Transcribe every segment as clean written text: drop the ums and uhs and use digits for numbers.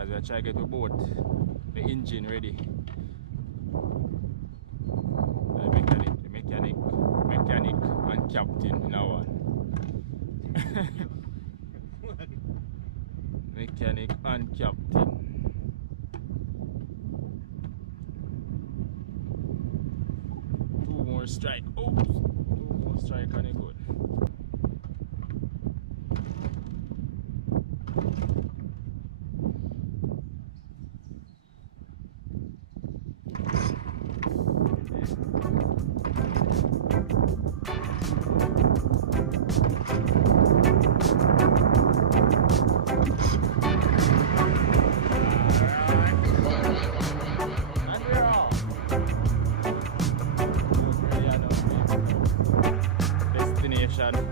As we try to get the boat, the engine ready. The mechanic and captain in our one. Mechanic and captain. Two more strike. Oops. Two more strike and it good.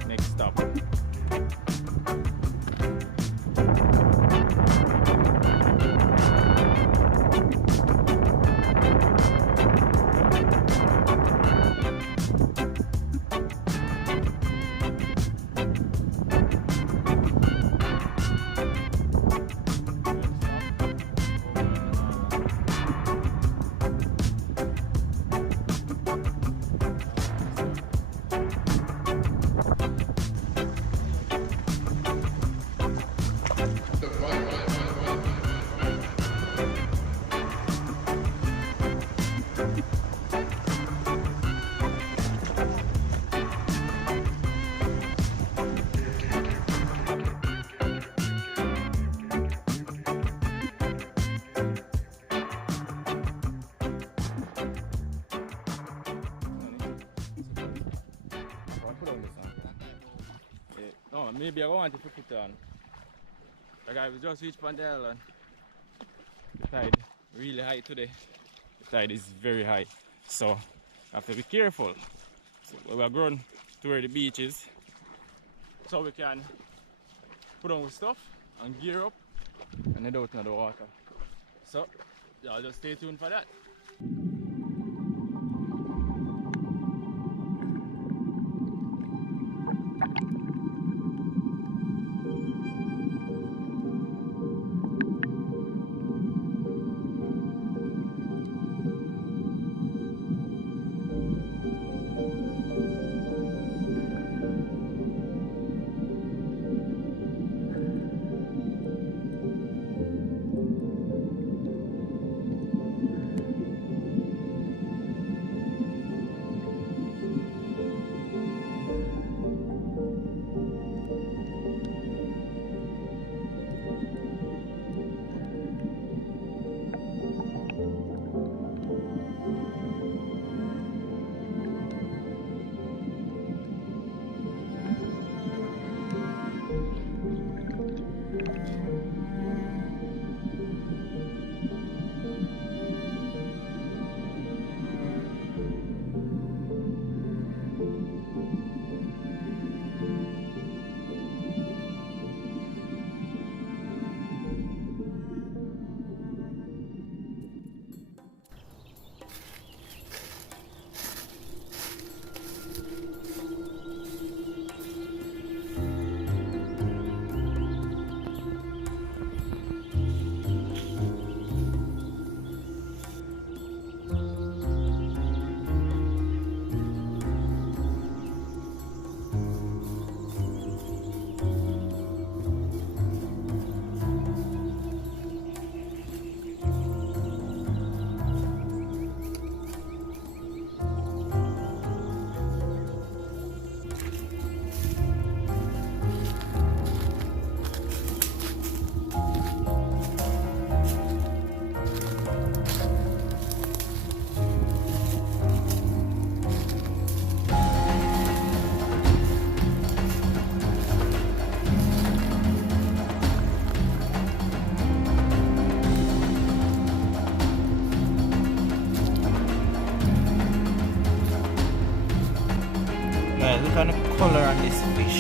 Next stop. No, maybe I want to put it on. Like we just reached the island. The tide really high today. The tide is very high, so I have to be careful. So we are going to where the beach is, so we can put on our stuff and gear up and head out into the water. So y'all just stay tuned for that. Look at the color on this fish.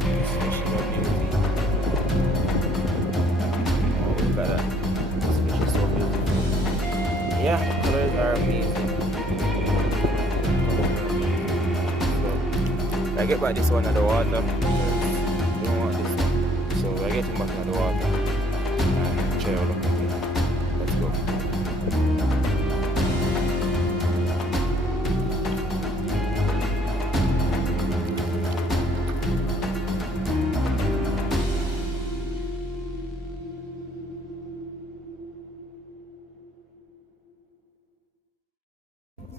This fish is a beauty. Oh, look at that. This fish is so beautiful. Yeah, the colors are amazing. So, I get back this one in the water. I don't want this one. So I get him back in the water.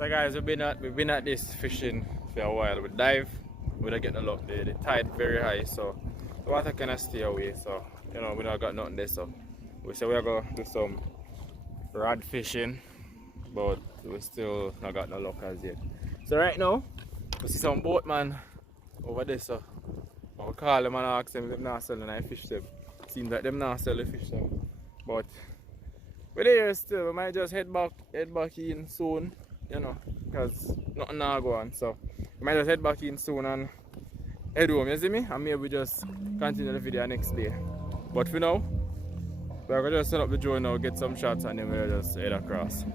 So guys, we've been at this fishing for a while. We dive, we don't get no luck. The tide very high, so the water cannot stay away. So you know we don't got nothing there. So we say we're gonna do some rod fishing, but we still not got no luck as yet. So right now, we see some boatman over there. So I'll call them and ask them if they're not selling any fish them. Seems like them not selling fish them, but we're there still. We might just head back in soon. You know, because nothing now go on, so we might just head back in soon and head home, you see me? And maybe we just continue the video next day. But for now, we're gonna just set up the drone now, get some shots, and then we'll just head across.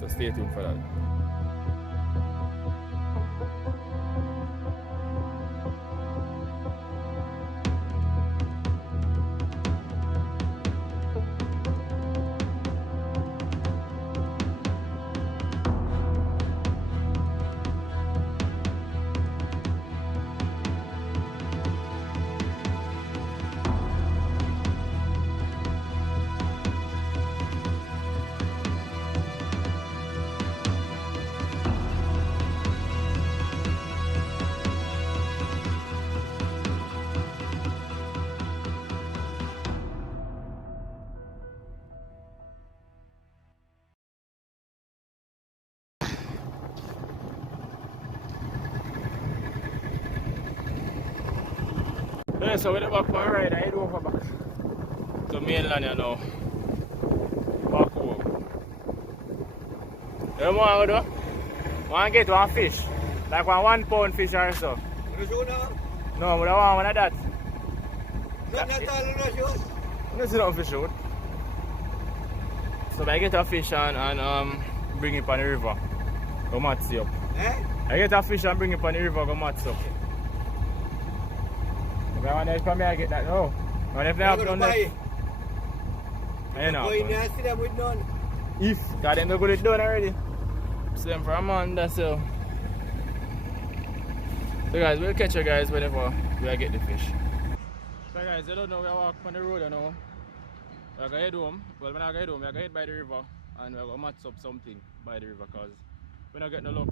So stay tuned for that. Yeah, so we're back for a ride, I head over back to mainland, you know. Back home. You know what I want to do? I want to get one fish. Like one pound fish or so. You shoot now? No, I want one of that. Not at all, you shoot? I don't see nothing to shoot. So I get a fish and bring it on the river. Go Matsi up. Eh? I get a fish and bring it on the river, go Matsi up. If I want to come here, I get that. No. But if they have done that. I know. Boy, you see them with none. If, because them got it done already. See them for a month, that's all. So guys, we'll catch you guys whenever we get the fish. So guys, you don't know, we are walking on the road now. We're going to head home. Well, when I go head home, we're going to head by the river and we're going to match up something by the river because we're not getting no luck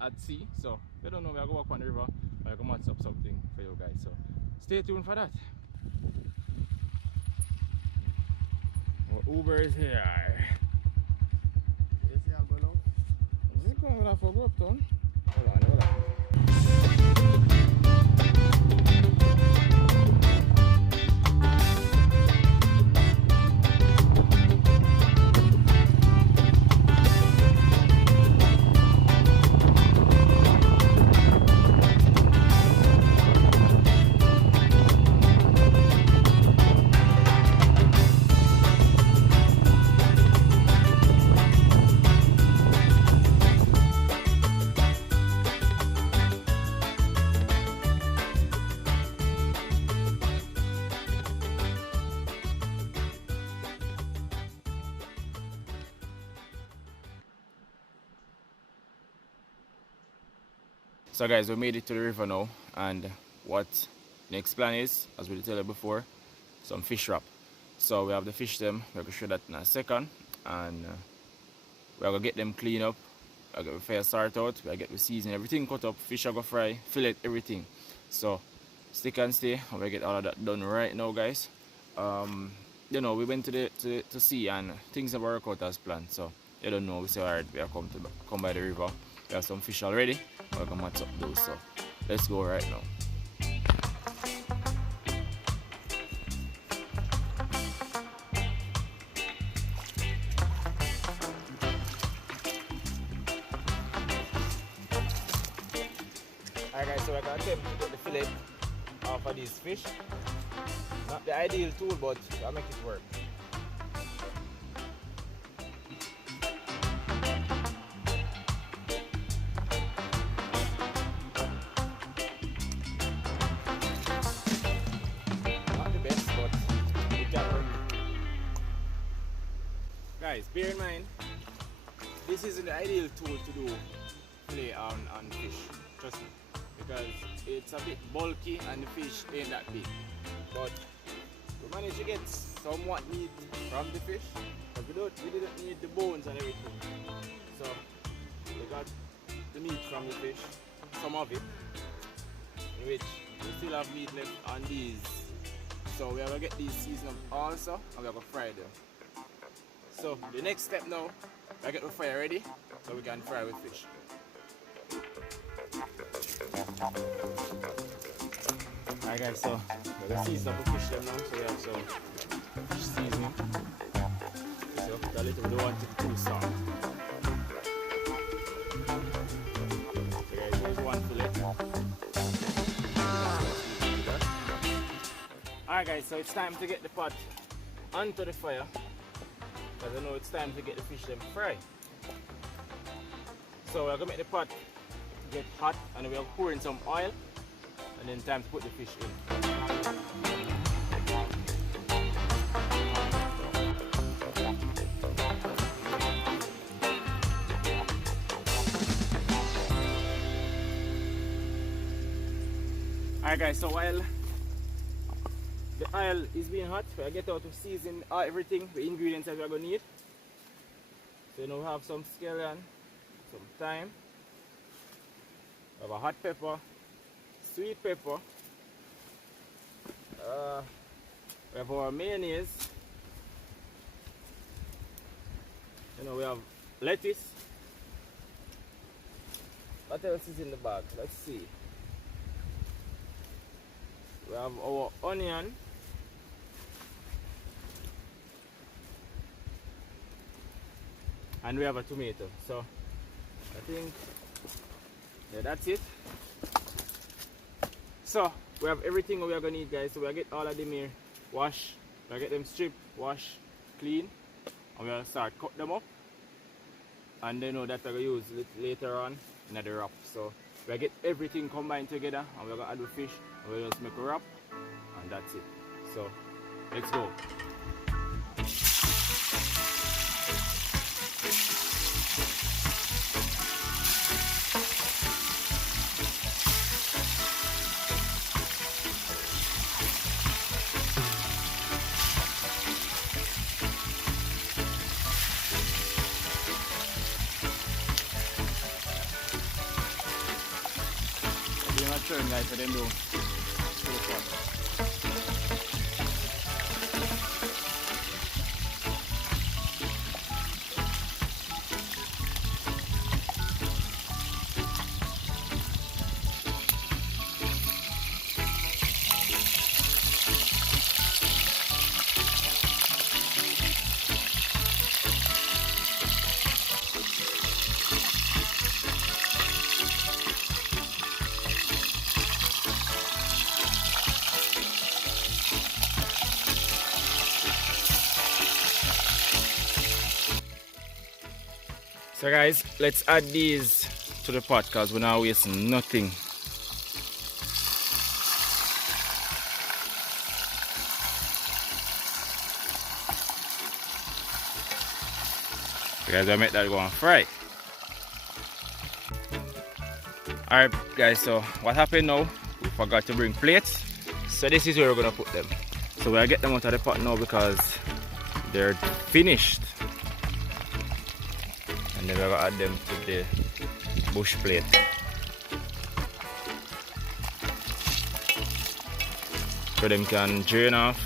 at sea. So, you don't know, we're going to walk on the river and we're going to match up something for you guys. So, stay tuned for that. Our Uber is here. You see I'm going now? Is it going for go up town? Hold on, hold on. So guys, we made it to the river now, and what next plan is, as we told you before, some fish wrap. So we have the fish them, we're going to show that in a second, and we're going to get them clean up. We're going to first start out, we're going to get the season, everything cut up, fish are going to fry, fillet, everything. So stick and stay, and we're going to get all of that done right now guys. You know, we went to sea and things never work out as planned, so you don't know, we say alright, we are come by the river. We have some fish already. We're gonna match up those, so let's go right now. Alright guys, so we're gonna attempt to get the fillet off of these fish. Not the ideal tool, but I'll make it work. Guys, bear in mind, this isn't the ideal tool to do fillet on fish, trust me, because it's a bit bulky and the fish ain't that big. But we managed to get somewhat meat from the fish, but we didn't need the bones and everything. So we got the meat from the fish, some of it, in which we still have meat left on these. So we are going to get these seasoned up also, and we are going to fry them. So the next step now, I get the fire ready so we can fry with fish. Alright guys, so we're going to season up the fish them now, so we have some fish seasoning. So put a little, we don't want it too soft. So guys, here's one fillet. Alright guys, so it's time to get the pot onto the fire. Because I know it's time to get the fish them fried. So we're going to make the pot get hot and we'll pour in some oil and then time to put the fish in. Alright guys, so while the oil is being hot, we'll get out to season everything, the ingredients that we're going to need. So now we have some scallion, some thyme, we have a hot pepper, sweet pepper, we have our mayonnaise, we have lettuce. What else is in the bag? Let's see. We have our onion, and we have a tomato. So I think that's it. So we have everything we are gonna need, guys. So we'll get all of them here, wash, we'll get them stripped, wash, clean, and we'll start cut them up. And then that we're gonna use later on in the wrap. So we'll get everything combined together and we're gonna add the fish and we'll just make a wrap, and that's it. So let's go. Turn guys, for them do. So guys, let's add these to the pot because we're not wasting nothing. So guys, I make that go on fry. Alright guys, so what happened now, we forgot to bring plates. So this is where we're gonna put them. So we'll get them out of the pot now because they're finished. And then we're going to add them to the bush plate. So them can drain off.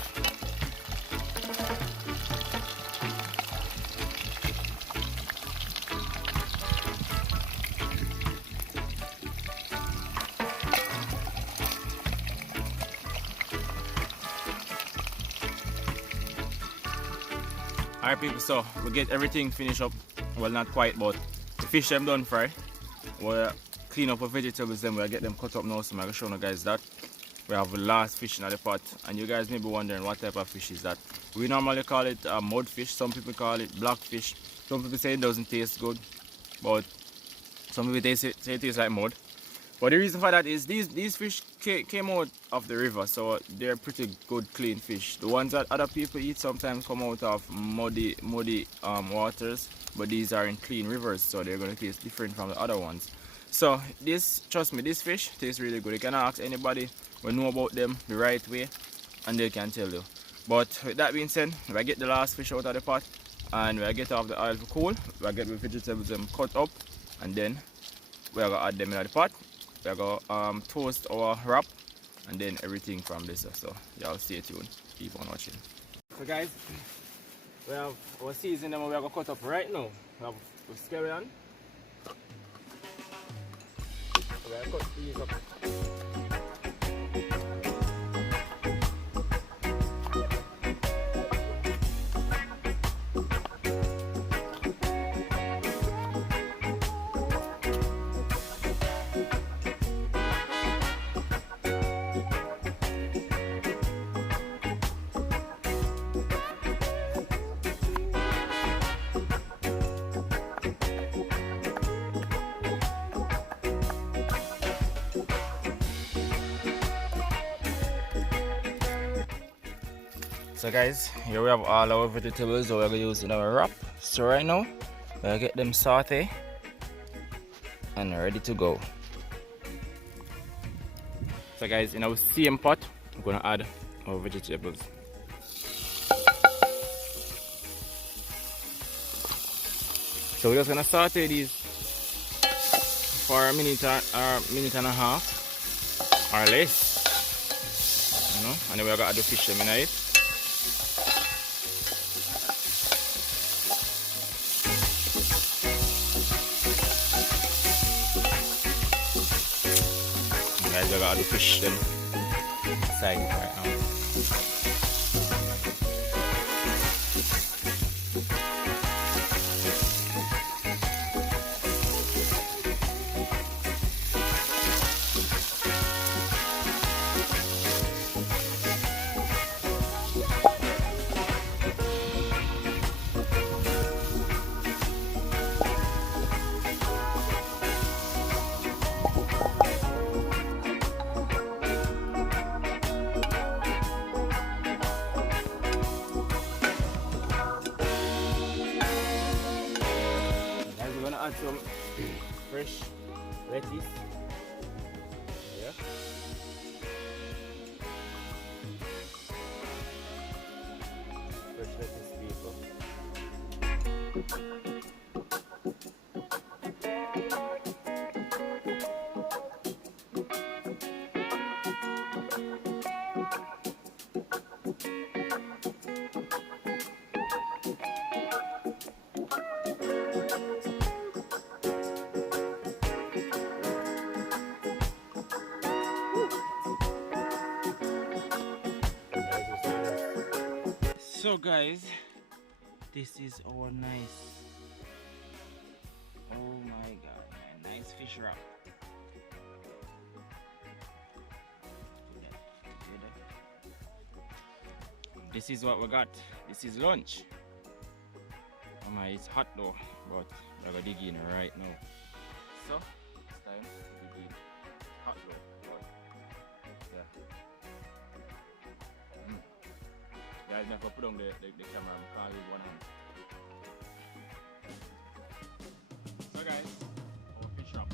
Alright people, so we get everything finished up. Well, not quite, but the fish them done fry. We'll clean up our vegetables, then we'll get them cut up now, so I'm going to show you guys that. We have the last fish in the pot, and you guys may be wondering what type of fish is that. We normally call it mudfish, some people call it blackfish. Some people say it doesn't taste good, but some people say it tastes like mud. But the reason for that is these fish came out of the river, so they're pretty good, clean fish. The ones that other people eat sometimes come out of muddy waters, but these are in clean rivers, so they're going to taste different from the other ones. So trust me, this fish tastes really good. You can ask anybody who know about them the right way, and they can tell you. But with that being said, if I get the last fish out of the pot, and when I get off the oil for cool, I get the vegetables cut up, and then we are gonna add them in the pot. We are gonna toast our wrap, and then everything from this. So y'all stay tuned. Keep on watching. So guys, we have our seasoning that we are gonna cut up right now. We have scallion. We are gonna cut these up. So guys, here we have all our vegetables that we're going to use in our wrap. So right now, we're going to get them sauteed and ready to go. So guys, in our same pot, we're going to add our vegetables. So we're just going to saute these for a minute and a half or less. You know, and then we're going to add the fish them in it. Guys, I gotta fish them inside right now. Add some fresh lettuce. Yeah. Fresh lettuce, people. So guys, this is our nice, oh my god, my nice fish wrap. This is what we got. This is lunch. Oh my, it's hot though, but we're gonna dig in right now. So it's time to dig in. Hot though. Guys, I'm going to put on the camera because it's one hand. So guys, our fish wrap.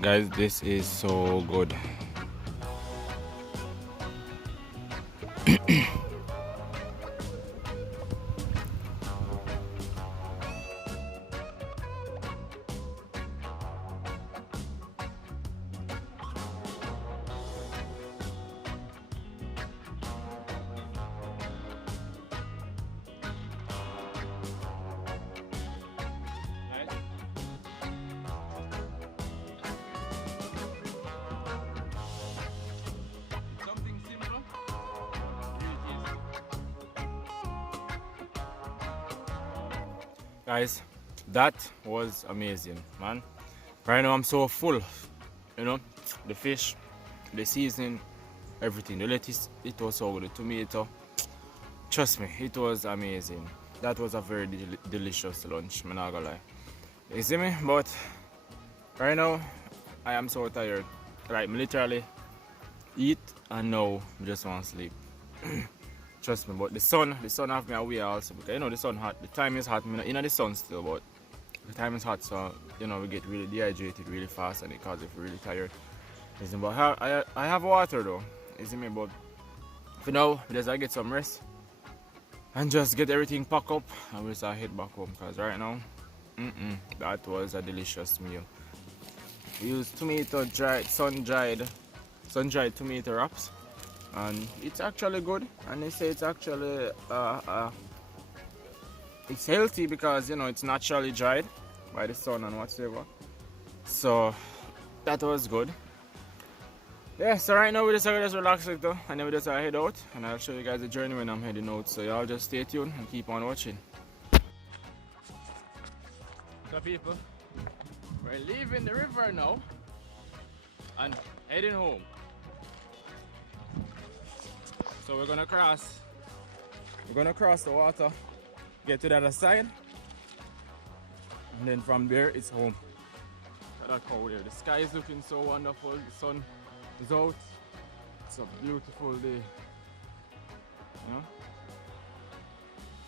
Guys, this is so good. Guys, that was amazing, man. Right now I'm so full, you know, the fish, the seasoning, everything. The lettuce, it was so good. The tomato, trust me, it was amazing. That was a very delicious lunch, I'm not gonna lie. You see me? But right now I am so tired. Right, me literally eat and now I just want to sleep. Trust me, but the sun have me away also, because you know the sun hot. The time is hot. I'm not in the sun still, but the time is hot, so you know we get really dehydrated really fast, and it causes us really tired. Listen, but I have water though. You see me? But for now, just I get some rest and just get everything packed up, and we'll start head back home. Cause right now, that was a delicious meal. We used tomato sun-dried tomato wraps. And it's actually good, and they say it's actually it's healthy because you know it's naturally dried by the sun and whatever. So that was good. Yeah, so right now we just relax it though, and then we just head out, and I'll show you guys the journey when I'm heading out. So y'all just stay tuned and keep on watching. So people, we're leaving the river now and heading home. So we're gonna cross the water, get to the other side, and then from there it's home. Look at that cow there. The sky is looking so wonderful. The sun is out. It's a beautiful day. You know?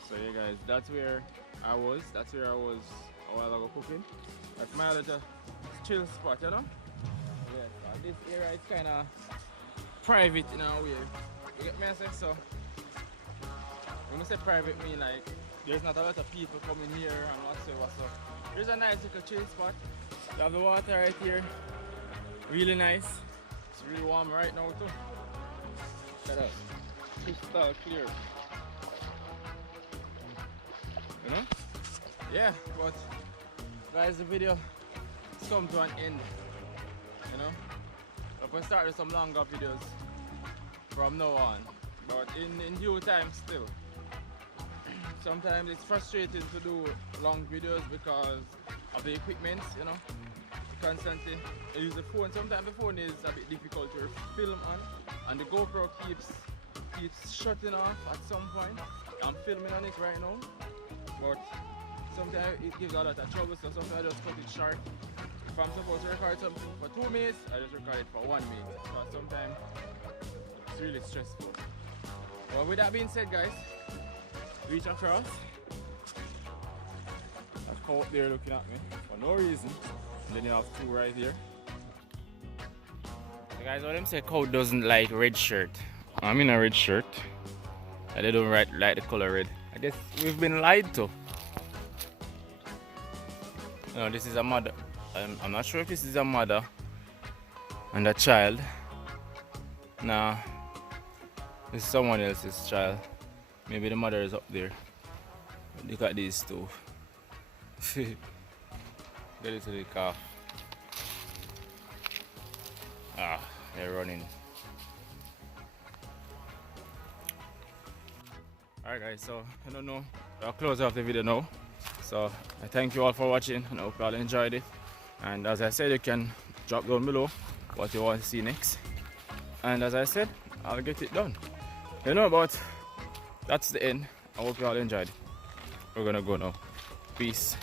So yeah guys, that's where I was a while ago cooking. That's my little chill spot, you know? Yeah, so this area is kinda private in a way. You get me, I say? So when I say private, mean like there's not a lot of people coming here and whatsoever. So there's a nice little chill spot. You have the water right here, really nice. It's really warm right now too. Look at that, crystal clear. You know? Yeah, but guys, the video has come to an end. You know, I'm gonna start with some longer videos from now on, but in due time still. Sometimes it's frustrating to do long videos because of the equipment, you know. Constantly I use the phone. Sometimes the phone is a bit difficult to film on, and the GoPro keeps shutting off at some point. I'm filming on it right now, but sometimes it gives a lot of trouble, so sometimes I just cut it short. If I'm supposed to record something for 2 minutes, I just record it for 1 minute, because sometimes it's really stressful. But with that being said guys, reach across. That cow up there looking at me for no reason. And then you have two right here. So guys, what them say cow doesn't like red shirt. I'm in a red shirt. And they don't like the color red. I guess we've been lied to. No, this is a mother. I'm not sure if this is a mother and a child. Nah, this is someone else's child. Maybe the mother is up there. Look at these two. Get it to the car. Ah, they're running. Alright guys, so I don't know. I'll close off the video now. So I thank you all for watching, and I hope you all enjoyed it. And as I said, you can drop down below what you want to see next. And as I said, I'll get it done. You know, but that's the end. I hope you all enjoyed. We're gonna go now. Peace.